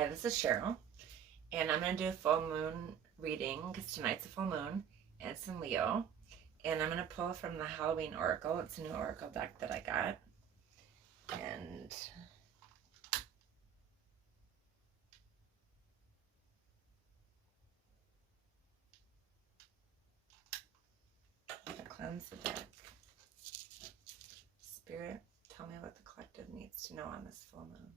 Hi, this is Cheryl, and I'm going to do a full moon reading because tonight's a full moon, and it's in Leo. And I'm going to pull from the Halloween Oracle. It's a new Oracle deck that I got. And I'm going to cleanse the deck. Spirit, tell me what the collective needs to know on this full moon.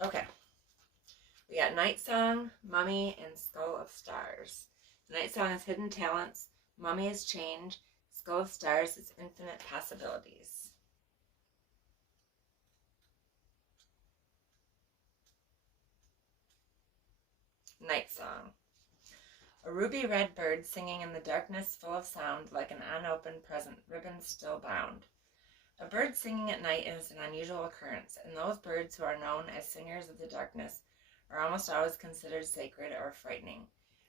Okay. We got Night Song, Mummy, and Skull of Stars. The Night Song is Hidden Talents, Mummy is Change, Skull of Stars is Infinite Possibilities. Night Song. A ruby red bird singing in the darkness full of sound like an unopened present, ribbon still bound. A bird singing at night is an unusual occurrence, and those birds who are known as singers of the darkness are almost always considered sacred or frightening.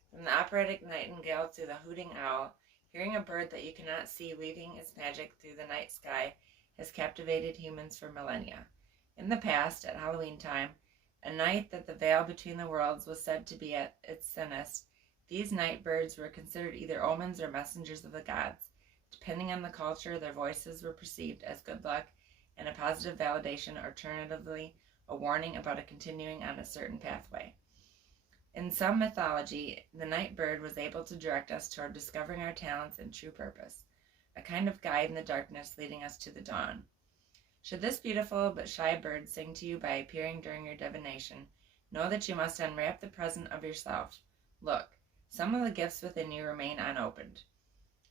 From the operatic nightingale to the hooting owl, hearing a bird that you cannot see weaving its magic through the night sky has captivated humans for millennia. In the past, at Halloween time, a night that the veil between the worlds was said to be at its thinnest, these night birds were considered either omens or messengers of the gods. Depending on the culture, their voices were perceived as good luck and a positive validation, alternatively, a warning about a continuing on a certain pathway. In some mythology, the night bird was able to direct us toward discovering our talents and true purpose, a kind of guide in the darkness leading us to the dawn. Should this beautiful but shy bird sing to you by appearing during your divination, know that you must unwrap the present of yourself. Look, some of the gifts within you remain unopened.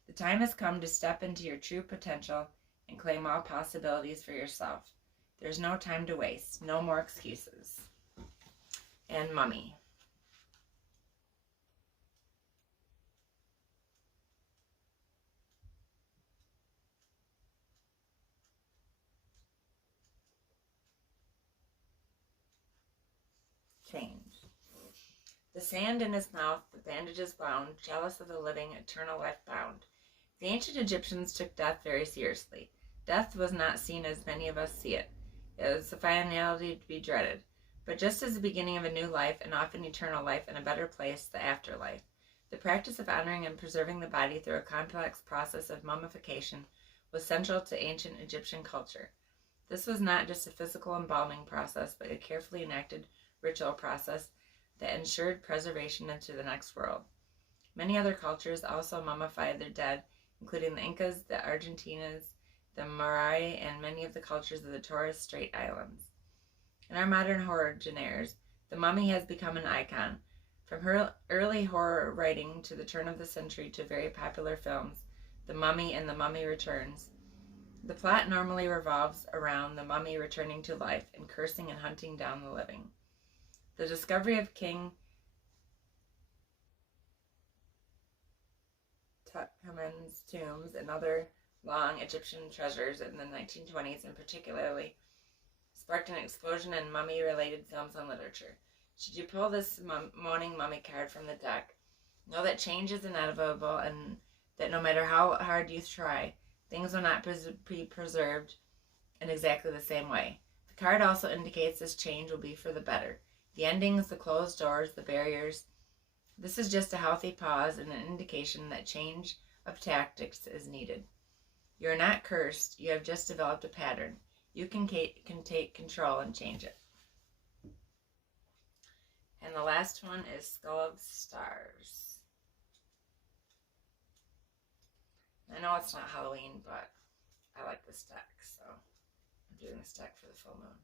The time has come to step into your true potential and claim all possibilities for yourself. There's no time to waste. No more excuses. And Mummy. Change. The sand in his mouth, the bandages wound, jealous of the living, eternal life bound. The ancient Egyptians took death very seriously. Death was not seen as many of us see it. It was a finality to be dreaded. But just as the beginning of a new life, and often eternal life in a better place, the afterlife, the practice of honoring and preserving the body through a complex process of mummification was central to ancient Egyptian culture. This was not just a physical embalming process, but a carefully enacted ritual process that ensured preservation into the next world. Many other cultures also mummified their dead, including the Incas, the Argentinas, the Maori, and many of the cultures of the Torres Strait Islands. In our modern horror genres, the mummy has become an icon. From her early horror writing to the turn of the century to very popular films, The Mummy and The Mummy Returns, the plot normally revolves around the mummy returning to life and cursing and hunting down the living. The discovery of King Tutankhamun's tombs and other long Egyptian treasures in the 1920s, and particularly, sparked an explosion in mummy-related films and literature. Should you pull this moaning mummy card from the deck, know that change is inevitable and that no matter how hard you try, things will not be preserved in exactly the same way. The card also indicates this change will be for the better. The endings, the closed doors, the barriers. This is just a healthy pause and an indication that change of tactics is needed. You are not cursed. You have just developed a pattern. You can take control and change it. And the last one is Skull of Stars. I know it's not Halloween, but I like this deck, so I'm doing this deck for the full moon.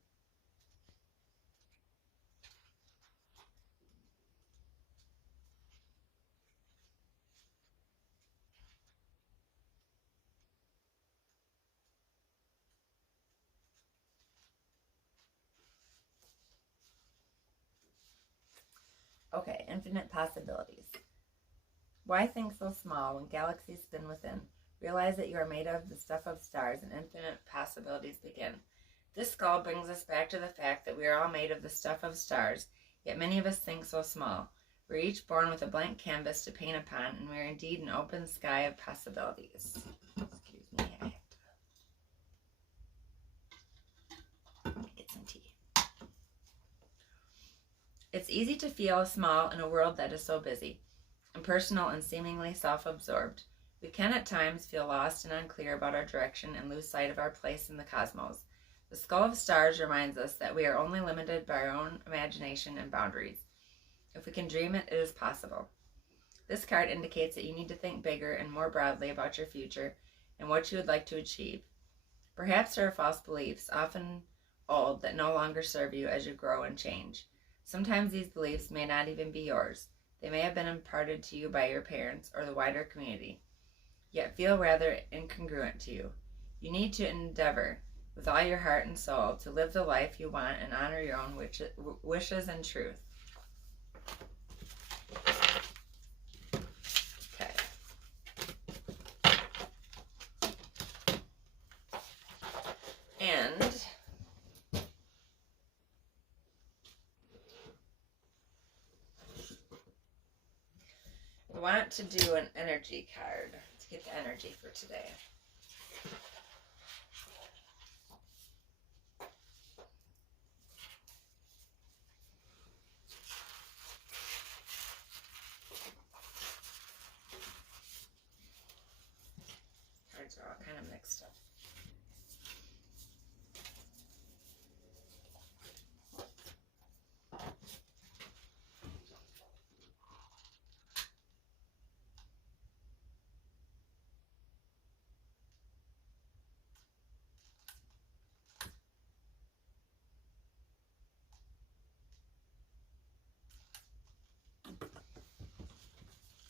Okay, infinite possibilities. Why think so small when galaxies spin within? Realize that you are made of the stuff of stars and infinite possibilities begin. This skull brings us back to the fact that we are all made of the stuff of stars, yet many of us think so small. We're each born with a blank canvas to paint upon, and we are indeed an open sky of possibilities. Excuse me, I have to get some tea. It's easy to feel small in a world that is so busy, impersonal and seemingly self-absorbed. We can at times feel lost and unclear about our direction and lose sight of our place in the cosmos. The skull of stars reminds us that we are only limited by our own imagination and boundaries. If we can dream it, it is possible. This card indicates that you need to think bigger and more broadly about your future and what you would like to achieve. Perhaps there are false beliefs, often old, that no longer serve you as you grow and change. Sometimes these beliefs may not even be yours. They may have been imparted to you by your parents or the wider community, yet feel rather incongruent to you. You need to endeavor, with all your heart and soul, to live the life you want and honor your own wishes and truth. Okay. And I want to do an energy card to get the energy for today. Cards are all kind of mixed up.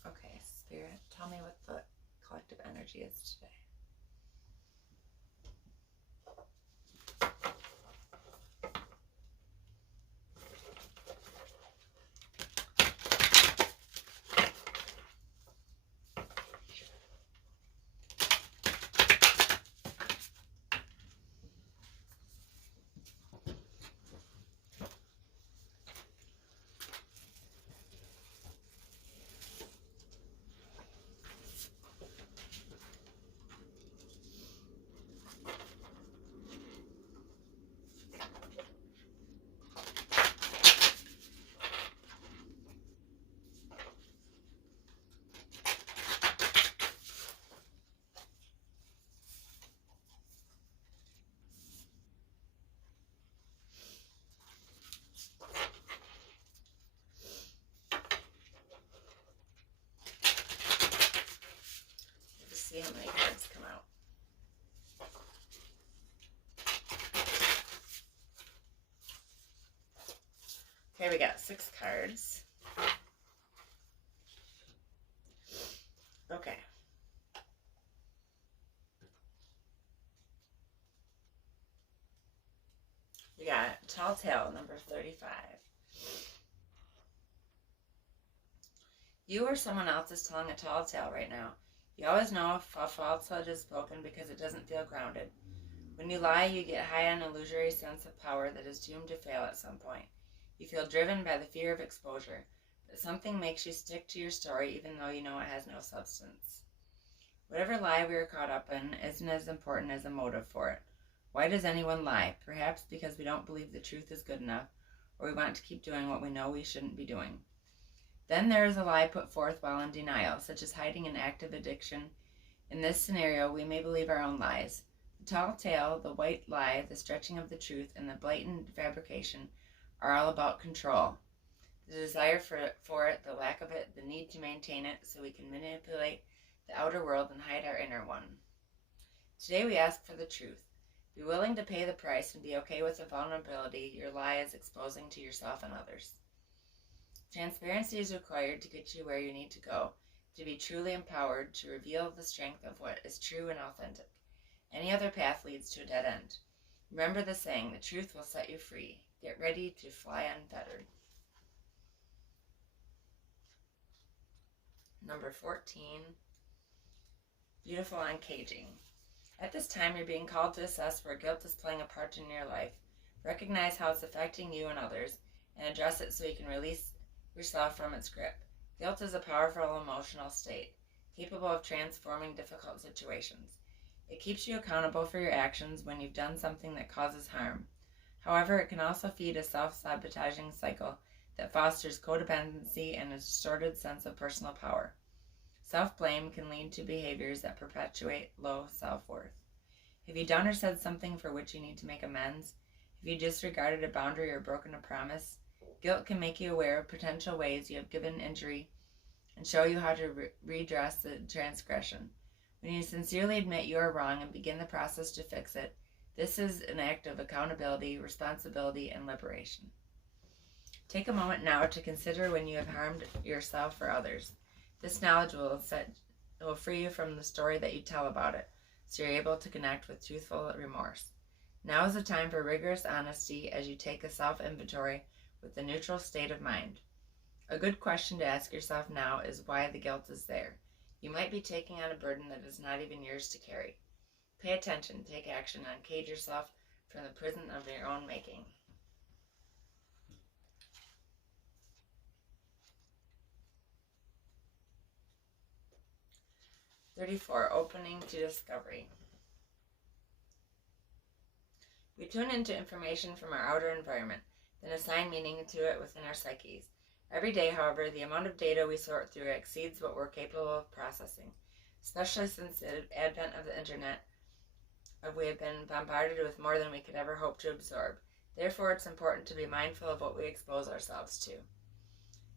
Okay, Spirit, tell me what the collective energy is today. See how many cards come out. Okay, we got 6 cards. Okay. We got Tall Tale, number 35. You or someone else is telling a tall tale right now. You always know if a falsehood is spoken because it doesn't feel grounded. When you lie, you get high on an illusory sense of power that is doomed to fail at some point. You feel driven by the fear of exposure, but something makes you stick to your story even though you know it has no substance. Whatever lie we are caught up in isn't as important as the motive for it. Why does anyone lie? Perhaps because we don't believe the truth is good enough, or we want to keep doing what we know we shouldn't be doing. Then there is a lie put forth while in denial, such as hiding an active addiction. In this scenario, we may believe our own lies. The tall tale, the white lie, the stretching of the truth, and the blatant fabrication are all about control. The desire for it, the lack of it, the need to maintain it so we can manipulate the outer world and hide our inner one. Today we ask for the truth. Be willing to pay the price and be okay with the vulnerability your lie is exposing to yourself and others. Transparency is required to get you where you need to go, to be truly empowered, to reveal the strength of what is true and authentic. Any other path leads to a dead end. Remember the saying, the truth will set you free. Get ready to fly unfettered. Number 14, beautiful uncaging. At this time, you're being called to assess where guilt is playing a part in your life. Recognize how it's affecting you and others, and address it so you can release yourself from its grip. Guilt is a powerful emotional state, capable of transforming difficult situations. It keeps you accountable for your actions when you've done something that causes harm. However, it can also feed a self-sabotaging cycle that fosters codependency and a distorted sense of personal power. Self-blame can lead to behaviors that perpetuate low self-worth. Have you done or said something for which you need to make amends? Have you disregarded a boundary or broken a promise? Guilt can make you aware of potential ways you have given injury and show you how to redress the transgression. When you sincerely admit you are wrong and begin the process to fix it, this is an act of accountability, responsibility, and liberation. Take a moment now to consider when you have harmed yourself or others. This knowledge will free you from the story that you tell about it, so you're able to connect with truthful remorse. Now is the time for rigorous honesty as you take a self-inventory with a neutral state of mind. A good question to ask yourself now is why the guilt is there. You might be taking on a burden that is not even yours to carry. Pay attention, take action, uncage yourself from the prison of your own making. (34) Opening to discovery. We tune into information from our outer environment, then assign meaning to it within our psyches. Every day, however, the amount of data we sort through exceeds what we're capable of processing. Especially since the advent of the internet, we have been bombarded with more than we could ever hope to absorb. Therefore, it's important to be mindful of what we expose ourselves to.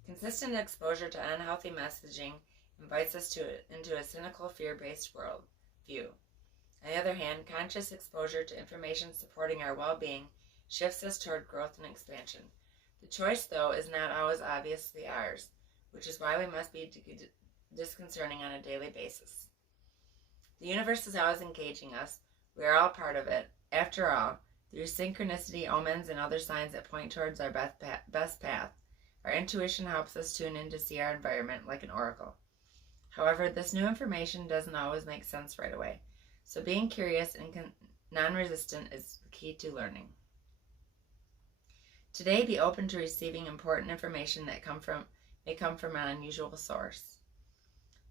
Consistent exposure to unhealthy messaging invites us into a cynical, fear-based world view. On the other hand, conscious exposure to information supporting our well-being shifts us toward growth and expansion. The choice, though, is not always obviously ours, which is why we must be disconcerting on a daily basis. The universe is always engaging us. We are all part of it. After all, through synchronicity, omens, and other signs that point towards our best path, our intuition helps us tune in to see our environment like an oracle. However, this new information doesn't always make sense right away, so being curious and non-resistant is the key to learning. Today, be open to receiving important information that may come from an unusual source.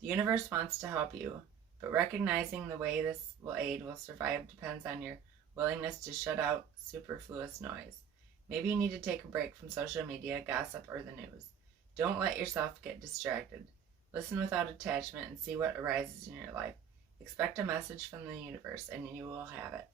The universe wants to help you, but recognizing the way this will survive depends on your willingness to shut out superfluous noise. Maybe you need to take a break from social media, gossip, or the news. Don't let yourself get distracted. Listen without attachment and see what arises in your life. Expect a message from the universe, and you will have it.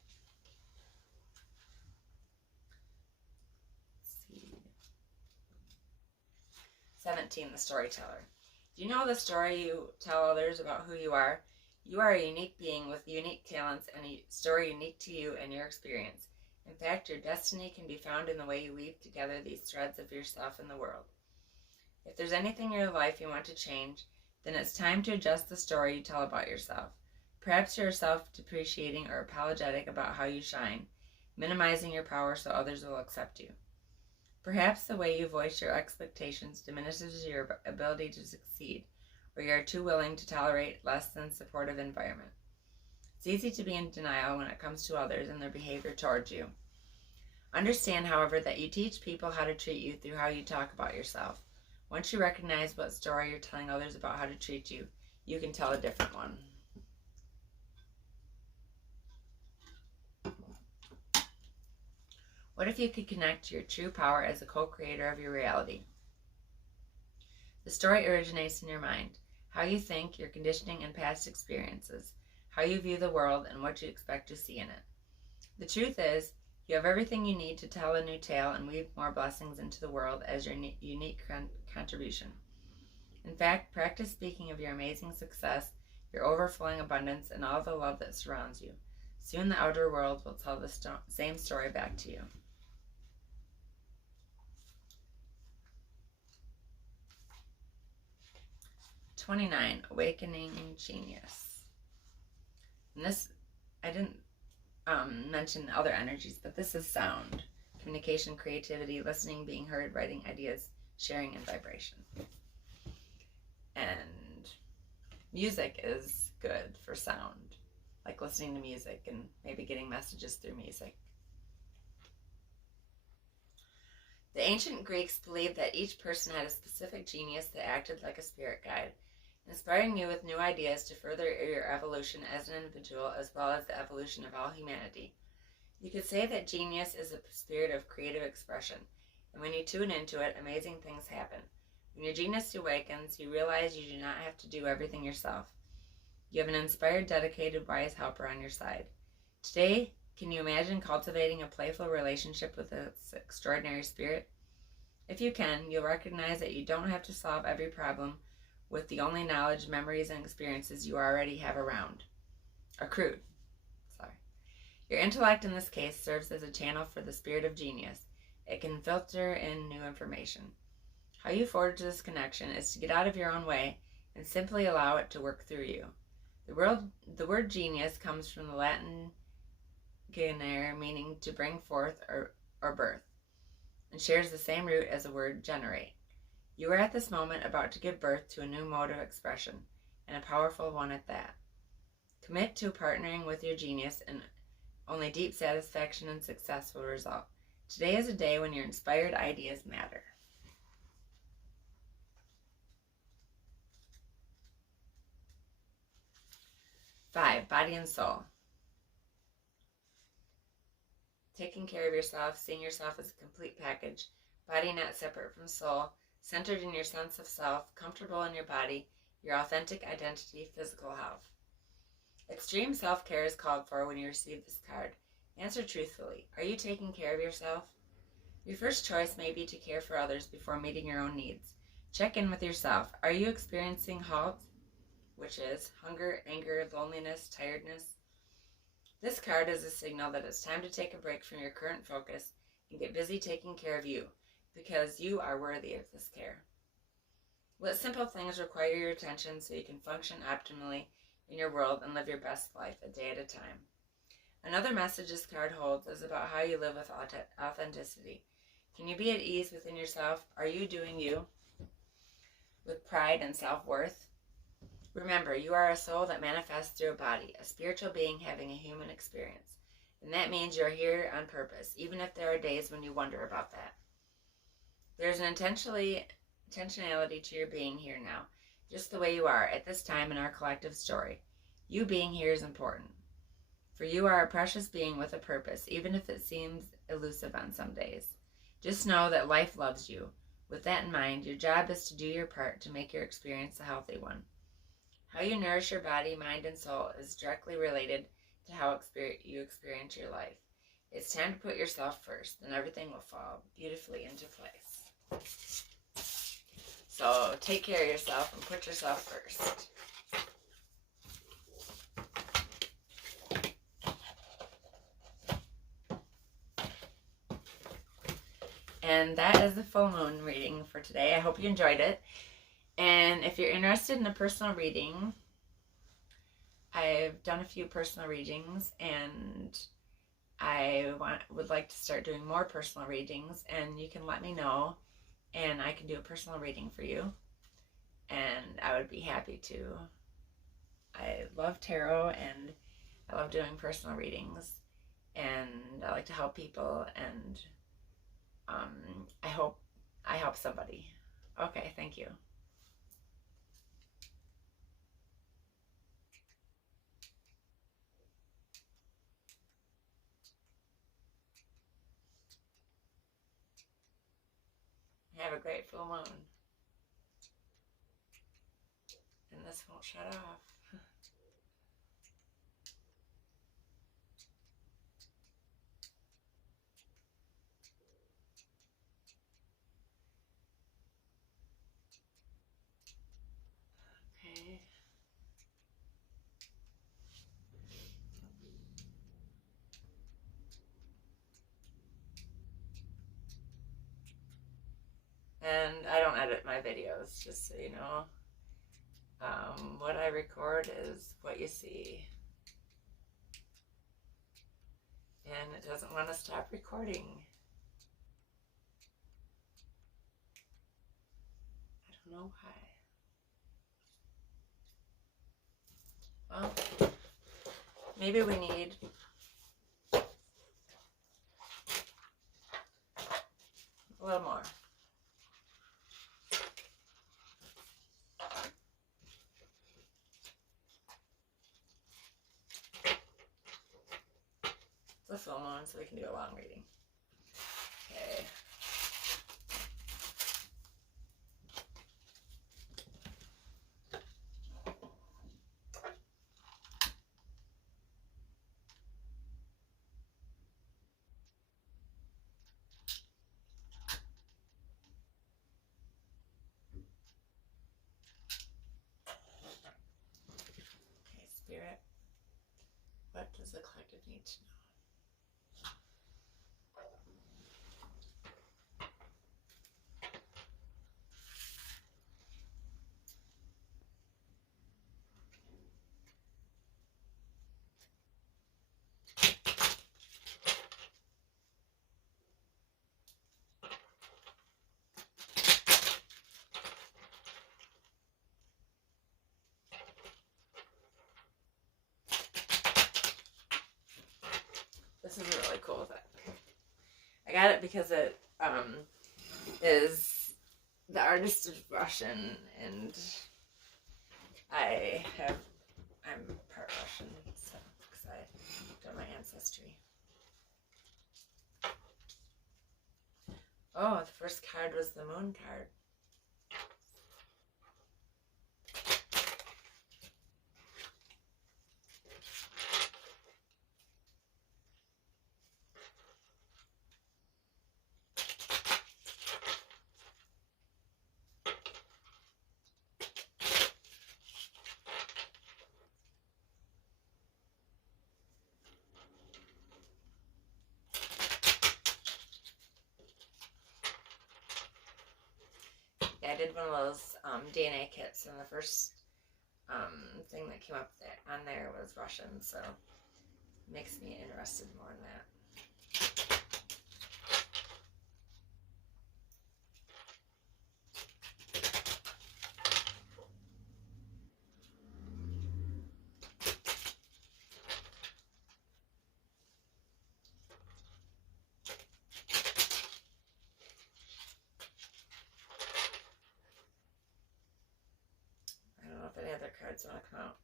17, the storyteller. Do you know the story you tell others about who you are? You are a unique being with unique talents and a story unique to you and your experience. In fact, your destiny can be found in the way you weave together these threads of yourself in the world. If there's anything in your life you want to change, then it's time to adjust the story you tell about yourself. Perhaps you're self-depreciating or apologetic about how you shine, minimizing your power so others will accept you. Perhaps the way you voice your expectations diminishes your ability to succeed, or you are too willing to tolerate less than supportive environment. It's easy to be in denial when it comes to others and their behavior towards you. Understand, however, that you teach people how to treat you through how you talk about yourself. Once you recognize what story you're telling others about how to treat you, you can tell a different one. What if you could connect to your true power as a co-creator of your reality? The story originates in your mind, how you think, your conditioning and past experiences, how you view the world, and what you expect to see in it. The truth is, you have everything you need to tell a new tale and weave more blessings into the world as your unique contribution. In fact, practice speaking of your amazing success, your overflowing abundance, and all the love that surrounds you. Soon the outer world will tell the same story back to you. (29) Awakening Genius. And this, I didn't mention other energies, but this is sound. Communication, creativity, listening, being heard, writing ideas, sharing, and vibration. And Music is good for sound, like listening to music and maybe getting messages through music. The ancient Greeks believed that each person had a specific genius that acted like a spirit guide, inspiring you with new ideas to further your evolution as an individual as well as the evolution of all humanity. You could say that genius is a spirit of creative expression, and when you tune into it, amazing things happen. When your genius awakens, you realize you do not have to do everything yourself. You have an inspired, dedicated, wise helper on your side. Today, can you imagine cultivating a playful relationship with this extraordinary spirit? If you can, you'll recognize that you don't have to solve every problem with the only knowledge, memories, and experiences you already have accrued. Your intellect in this case serves as a channel for the spirit of genius. It can filter in new information. How you forge this connection is to get out of your own way and simply allow it to work through you. The word genius comes from the Latin generare, meaning to bring forth or birth, and shares the same root as the word generate. You are at this moment about to give birth to a new mode of expression, and a powerful one at that. Commit to partnering with your genius, and only deep satisfaction and success will result. Today is a day when your inspired ideas matter. 5. Body and soul. Taking care of yourself, seeing yourself as a complete package, body not separate from soul, centered in your sense of self, comfortable in your body, your authentic identity, physical health. Extreme self-care is called for when you receive this card. Answer truthfully. Are you taking care of yourself? Your first choice may be to care for others before meeting your own needs. Check in with yourself. Are you experiencing HALT, which is hunger, anger, loneliness, tiredness? This card is a signal that it's time to take a break from your current focus and get busy taking care of you, because you are worthy of this care. What simple things require your attention so you can function optimally in your world and live your best life a day at a time? Another message this card holds is about how you live with authenticity. Can you be at ease within yourself? Are you doing you with pride and self-worth? Remember, you are a soul that manifests through a body, a spiritual being having a human experience. And that means you're here on purpose, even if there are days when you wonder about that. There's an intentionality to your being here now, just the way you are at this time in our collective story. You being here is important. For you are a precious being with a purpose, even if it seems elusive on some days. Just know that life loves you. With that in mind, your job is to do your part to make your experience a healthy one. How you nourish your body, mind, and soul is directly related to how you experience your life. It's time to put yourself first, and everything will fall beautifully into place. So take care of yourself and put yourself first. And that is the full moon reading for today. I hope you enjoyed it. And if you're interested in a personal reading, I've done a few personal readings, and I would like to start doing more personal readings, and you can let me know, and I can do a personal reading for you, and I would be happy to. I love tarot, and I love doing personal readings, and I like to help people, and I hope I help somebody. Okay, thank you. Have a great full moon. And this won't shut off. Okay. And I don't edit my videos, just so you know. What I record is what you see. And it doesn't want to stop recording. I don't know why. Well, maybe we need a little more. It's a full moon, so we can do a long reading. Okay. Okay, Spirit. What does the collective need to know? This is a really cool thing. I got it because it is the artist is Russian, and I'm part Russian, so because I done my ancestry. Oh, the first card was the moon card. Yeah, I did one of those DNA kits, and the first thing that came up on there was Russian, so it makes me interested more in that. I don't know if any other cards want to come out.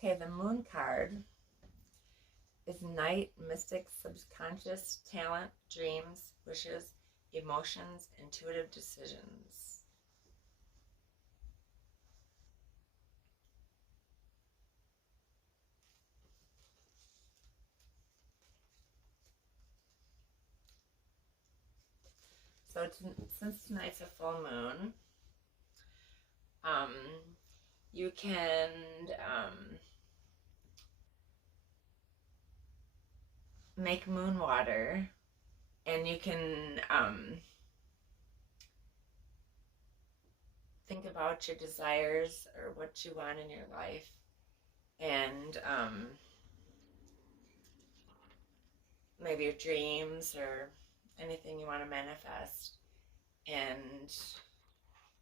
Okay, the moon card is night, mystic, subconscious, talent, dreams, wishes, emotions, intuitive decisions. So since tonight's a full moon, you can make moon water, and you can think about your desires or what you want in your life, and maybe your dreams or anything you want to manifest. And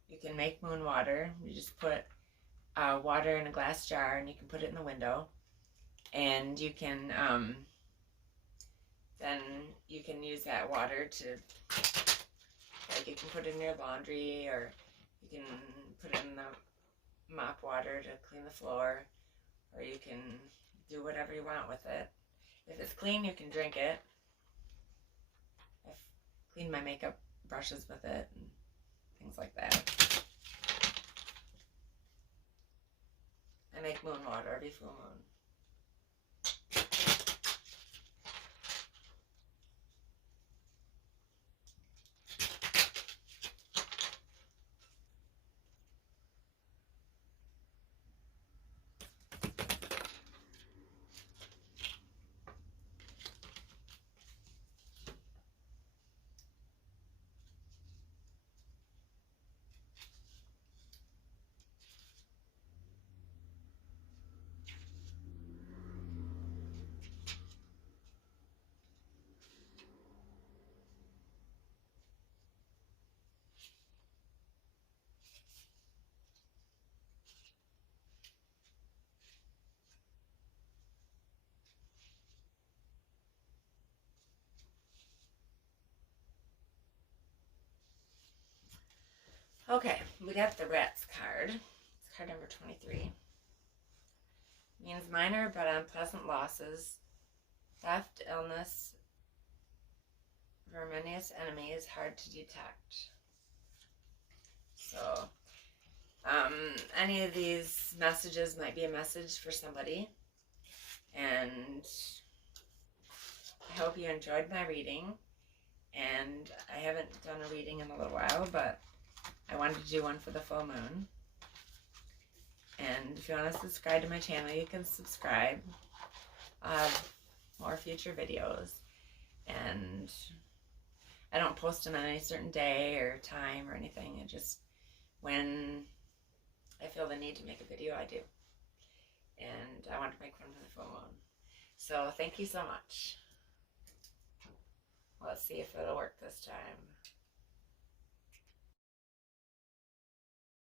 you can make moon water. You just put water in a glass jar, and you can put it in the window, and you can then you can use that water to, like, you can put it in your laundry, or you can put it in the mop water to clean the floor, or you can do whatever you want with it. If it's clean, you can drink it. I've cleaned my makeup brushes with it and things like that. I make moon water every full moon. Okay, we got the Rats card. It's card number 23. It means minor but unpleasant losses, theft, illness, verminous enemies, hard to detect. So, any of these messages might be a message for somebody. And I hope you enjoyed my reading. And I haven't done a reading in a little while, but I wanted to do one for the full moon. And if you want to subscribe to my channel, you can subscribe. I'll have more future videos. And I don't post them on any certain day or time or anything. It just, when I feel the need to make a video, I do. And I want to make one for the full moon. So thank you so much. Let's see if it'll work this time.